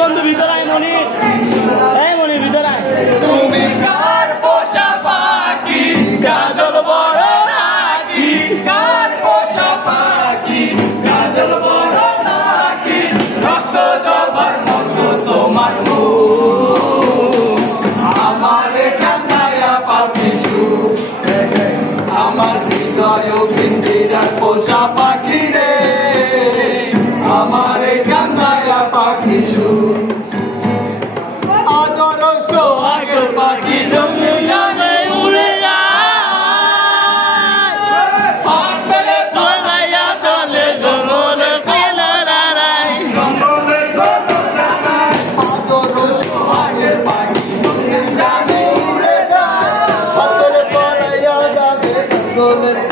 বন্ধু ভিতরে আয় মনি এই মনি ভিতরে আয় তুমি কার পোষা পাখি? কাজল বড় নাকি? কার পোষা পাখি? কাজল বড় নাকি? রক্ত জবার মত তোমার আমার কান্দায়া পাপিসু আমার হৃদয় পিঞ্জিরা পোষা পাখি রে। আমার কান্দায়া পাখিসু little